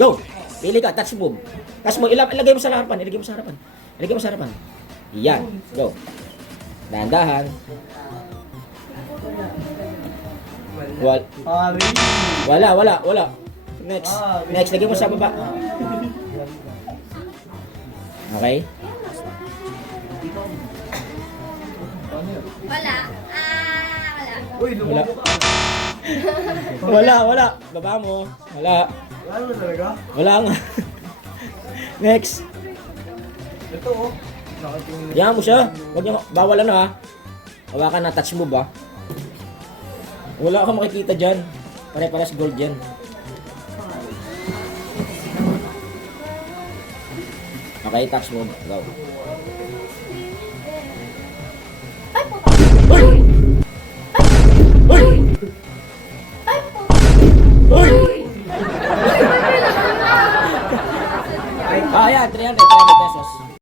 Go! Pili ka, touch move. Touch mo, ilagay mo sa harapan, ilagay mo sa harapan. Ilagay mo sa harapan. Yan, go. Dahan-dahan. Wala. Next. Next, lagay mo sa baba. Okay? Wala. Wala. Uy, Wala. lumabo ka. Wala. Baba mo. Wala. Ano na talaga? Wala nga. Next. Ito oh. Nakatingin. Diyan mo siya. Huwag niyo, bawal ano ha. Hawakan na, touch move ha. Wala akong makikita dyan. Pare-pares gold yan. Okay, touch move. Go. Ay, puta. Uy! Uy! Ay, puta. Uy! Ah, yan. 300 pesos.